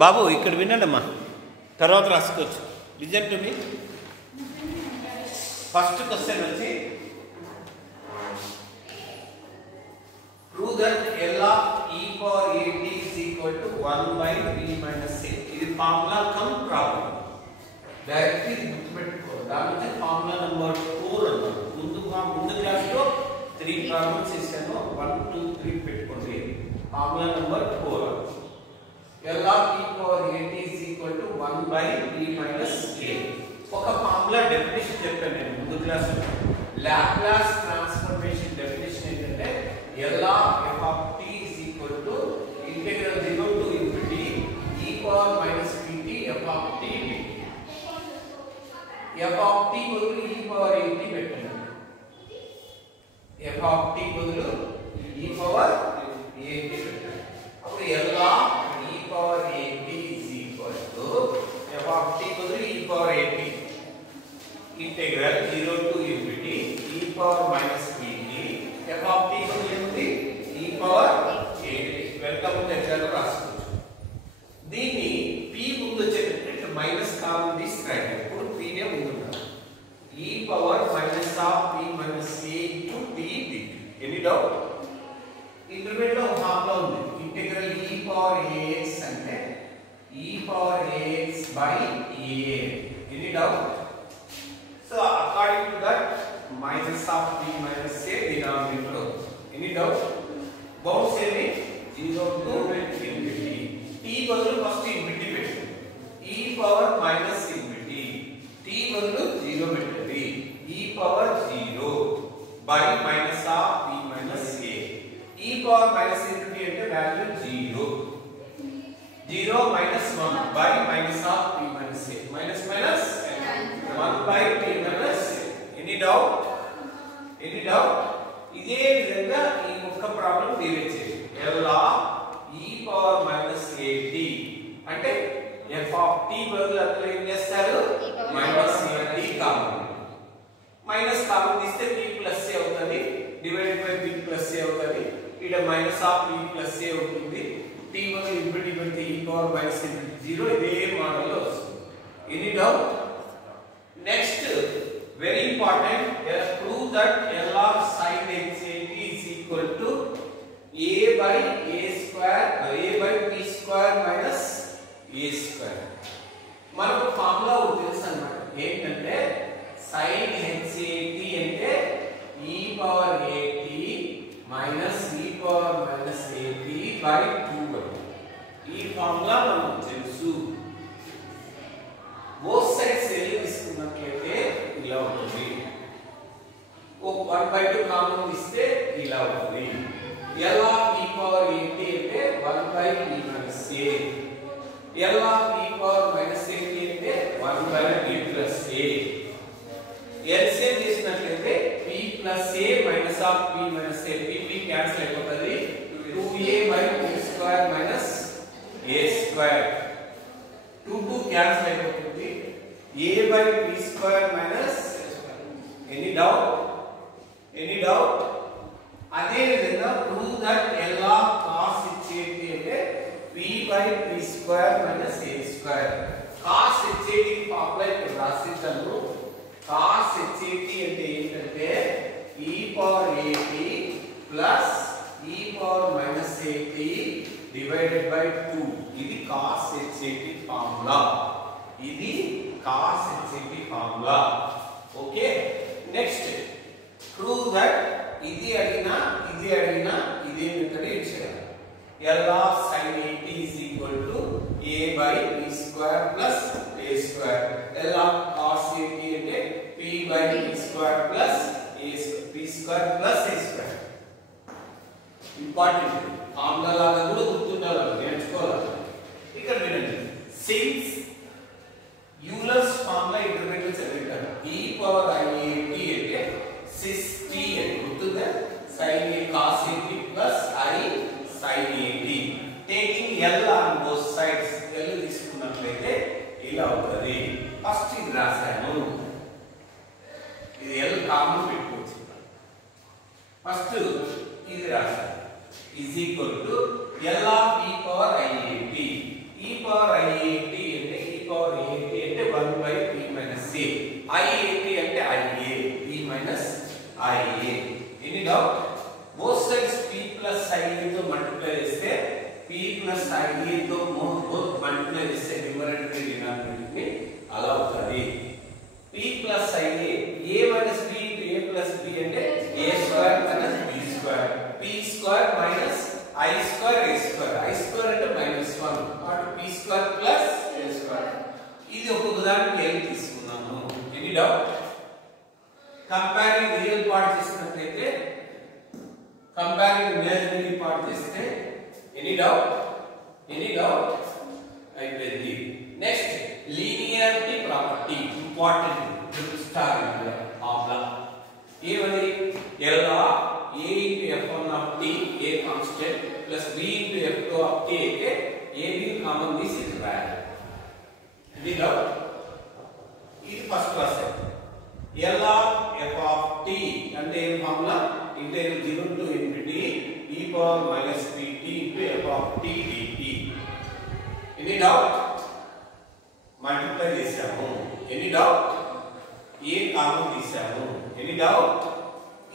బాబు ఇక్కడ వినండి అమ్మా, తర్వాత రాసుకోవచ్చు. Listen to me. First question వచ్చి prove that L of e power at is equal to 1 by b minus a. ఇది ఫార్ములా కమ్ ప్రాబ్లం. డైరెక్ట్లీ గుర్తుపెట్టుకోవాలి. దానికి ఫార్ములా నెంబర్ 4 అన్నారు. ముందు క్లాస్లో 3 ప్రాబ్లమ్స్ ఇస్తాను. 1 2 3 పెట్టుకోండి. Formula number 4. L of e power at is equal to 1 by b minus a. ఒక formula definition చెప్పాను నేను ముందు క్లాస్లో. లాప్లాస్ ట్రాన్స్ఫర్మేషన్ డెఫినిషన్ ఏంటంటే L of f of t is equal to integral 0 to infinity e power minus pt f of t dt. f of t బదులు e power at పెట్టండి. f of t బదులు e power at పెట్టండి. అప్పుడు L of e power at is equal to f of t బదులు e power at integral 0 to infinity e power minus pt f of t బదులు ఏంటి e power at. Welcome to example రాసుకోవచ్చు. దీన్ని p ముందు వచ్చేటట్టు minus common తీసుకురండి. ఇప్పుడు p నే ముందు ఉండాలి. e power minus of p minus a into t dt. Any doubt? Intermediate లో ఫార్ములా ఉంది. ఇంటిగ్రల్ e power ax అంటే e power ax by a. Any doubt? So according to that minus of p minus a denominator. Any doubt? Bounds any 0 to infinity. t బదులు first infinity పెట్టండి. e power minus infinity. t బదులు 0 పెట్టండి. e power 0 by minus of p minus a. e power minus infinity అంటే value 0. 0 minus 1 by minus of p minus a. Minus minus 1 by p minus a. Any doubt? Any doubt? ఇదే విధంగా ఈ ఒక్క problem derive చేయండి. L of e power minus at అంటే f of t బదులు అక్కడ ఏం చేస్తారు? Minus at common. Minus common తీస్తే p ప్లస్ a అవుతుంది. Divided by p plus a అవుతుంది. ఇక్కడ minus of p plus a ఉంటుంది. t బదులు ఇన్ఫినిటీ పెడితే e పవర్ మైనస్ ఇన్ఫినిటీ 0. ఇదే మోడల్లో వస్తుంది. Any doubt? Next very important, prove that L of sin x at is equal to a by a square, a by p square minus a square. మనకు formula ఒకటి తెలుసు అన్నమాట. ఏంటంటే sin x at అంటే e power at minus e power minus at by 2. ఈ formula మనకు తెలుసు. both sides ఏలు తీసుకున్నట్లయితే ఇలా ఉంటుంది. ఒక 1/2 కామన్ తీస్తే ఇలా ఉంటుంది. L of e power at అంటే 1 by p minus a. L of e power minus at అంటే 1 by p plus a. LCM చేసినట్లయితే p plus a minus of p minus a. p cancel అయిపోతుంది. 2a by p square minus a square. 2 cancel అయిపోతుంది. a by p square minus any doubt? Any doubt? అదే విధంగా prove that L of cos h at అంటే p by p square minus a square. cos h at formula ఇక్కడ రాసిద్దాము. cos h at అంటే ఏంటంటే e power at plus e power minus at divided by 2. ఇది cos h at formula. ఇది cos h at formula. Okay. Next prove that ఇది అడిగినా ఇదే method use చేయాలి. L of sin at is equal to a by p square plus a square. L of cos at అంటే p by p square plus a square. p square plus a square. Important. Formula లాగా కూడా గుర్తుండాలి, నేర్చుకోవాలి. ఇక్కడ వినండి. since Euler's formula intermediate చదివారు. e power i at అంటే 6t అని గుర్తుందా? sin a cos at plus i sin at. Taking l on both sides. l తీసుకున్నట్లయితే ఇలా అవుతుంది. ఫస్ట్ ఇది రాశాను. ఇది l కామన్ పెట్టుకోవచ్చు. ఫస్ట్ ఇది రాశాను. is equal to L of e power i at. e power IA తో బోత్ మల్టిప్లై చేస్తే న్యూమరేటర్ డినామినేటర్ అలా అవుతుంది. P plus IA A minus B into A plus B అంటే A square minus B square, P square minus I square A square, I square అంటే -1 కాబట్టి P square plus A square. ఇది ఒక ఉదాహరణకి ఏం తీసుకున్నాము. Any doubt? Comparing real part చేసినట్లయితే comparing imaginary part చేస్తే ఎనీ డౌట్? Any doubt? అయిపోయింది. Next linearity property important star ఆఫ్లా ఏమని L of A into F1 of t A constant plus B into F2 of t అయితే A B common this is value. Any doubt? ఇది first process. L of F of t అంటే ఏం formula integral 0 to infinity e power minus pt into F of t dt. Any doubt? Multiply చేసాము. Any doubt? A common తీసాము. Any doubt?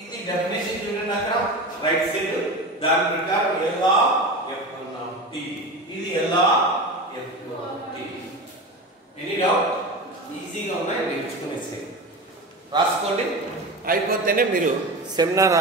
ఇది definition చూడండి అక్కడ right side దాని ప్రకారం L of F1 of t ఇది L of F2 of t. Any doubt? ఈజీగా ఉన్నాయి నేర్చుకునేసి రాసుకోండి. అయిపోతేనే మీరు సెమినార్